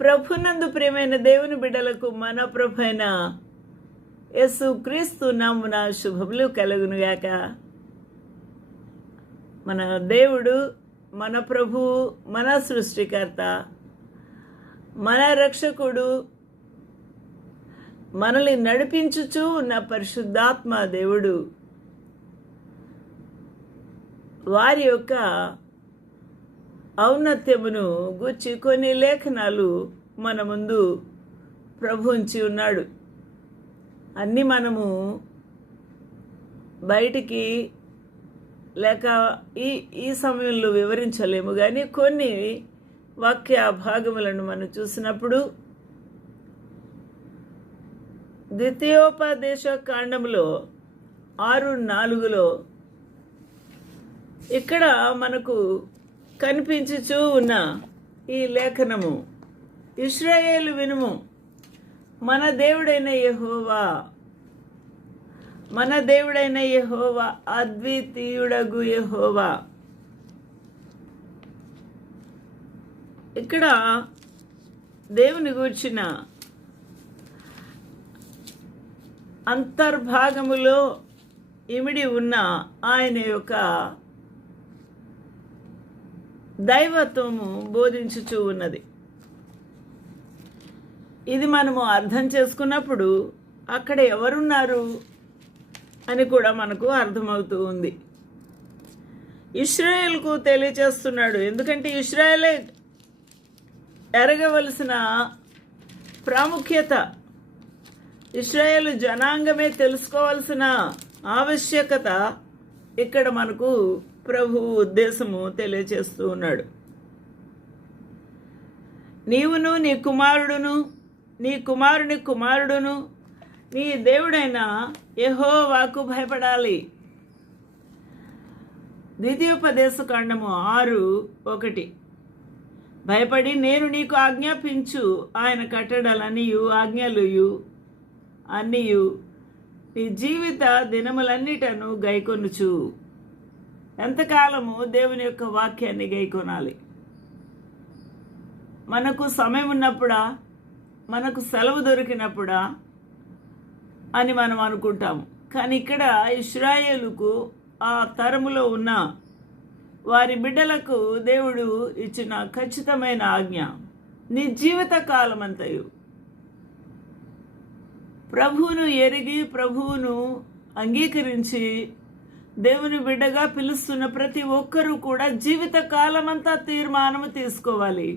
ప్రభునందు ప్రియమైన దేవుని బిడ్డలకు మన ప్రభైన అయిన యేసు క్రీస్తు నామున శుభములు కలుగునుగాక మన దేవుడు మన ప్రభు మన సృష్టికర్త మన రక్షకుడు మనల్ని నడిపించుచూ ఉన్న పరిశుద్ధాత్మ దేవుడు. వారి యొక్క ఔన్నత్యమును గూర్చి కొన్ని లేఖనాలు మన ముందు ప్రభు ఉంచి ఉన్నాడు. అన్నీ మనము బయటికి లేక ఈ ఈ సమయంలో వివరించలేము. కానీ కొన్ని వాక్య భాగములను మనం చూసినప్పుడు ద్వితీయోపదేశ కాండంలో ఆరు నాలుగులో ఇక్కడ మనకు కనిపించుచూ ఉన్న ఈ లేఖనము. ఇస్రాయేలు వినుము. మన దేవుడైన యహోవా మన దేవుడైన యహోవా అద్వితీయుడగు యహోవా. ఇక్కడ దేవుని గూర్చిన అంతర్భాగములో ఇమిడి ఉన్న ఆయన యొక్క దైవత్వము బోధించుచూ ఉన్నది. ఇది మనము అర్థం చేసుకున్నప్పుడు అక్కడ ఎవరున్నారు అని కూడా మనకు అర్థమవుతూ ఉంది. ఇస్రాయేల్కు తెలియచేస్తున్నాడు ఎందుకంటే ఇస్రాయేలే ఎరగవలసిన ప్రాముఖ్యత ఇస్రాయేల్ జనాంగమే తెలుసుకోవాల్సిన ఆవశ్యకత ఇక్కడ మనకు ప్రభు ఉద్దేశము తెలియచేస్తూ ఉన్నాడు. నీవును నీ కుమారుడును నీ కుమారుని కుమారుడును నీ దేవుడైన యెహోవాకు భయపడాలి. ద్వితీయోపదేశ కాండము ఆరు ఒకటి. భయపడి నేను నీకు ఆజ్ఞాపించు ఆయన కట్టడాలనియు ఆజ్ఞలుయు అన్నియు నీ జీవిత దినములన్నిటను గైకొనుచు. ఎంతకాలము దేవుని యొక్క వాక్యాన్ని గైకొనాలి? మనకు సమయం ఉన్నప్పుడా? మనకు సెలవు దొరికినప్పుడా? అని మనం అనుకుంటాము. కానీ ఇక్కడ ఇస్రాయేలుకు ఆ తరములో ఉన్న వారి బిడ్డలకు దేవుడు ఇచ్చిన ఖచ్చితమైన ఆజ్ఞ. నీ జీవిత కాలమంతయు. ప్రభువును ఎరిగి ప్రభువును అంగీకరించి దేవుని బిడ్డగా పిలుస్తున్న ప్రతి ఒక్కరూ కూడా జీవిత కాలమంతా తీర్మానము తీసుకోవాలి.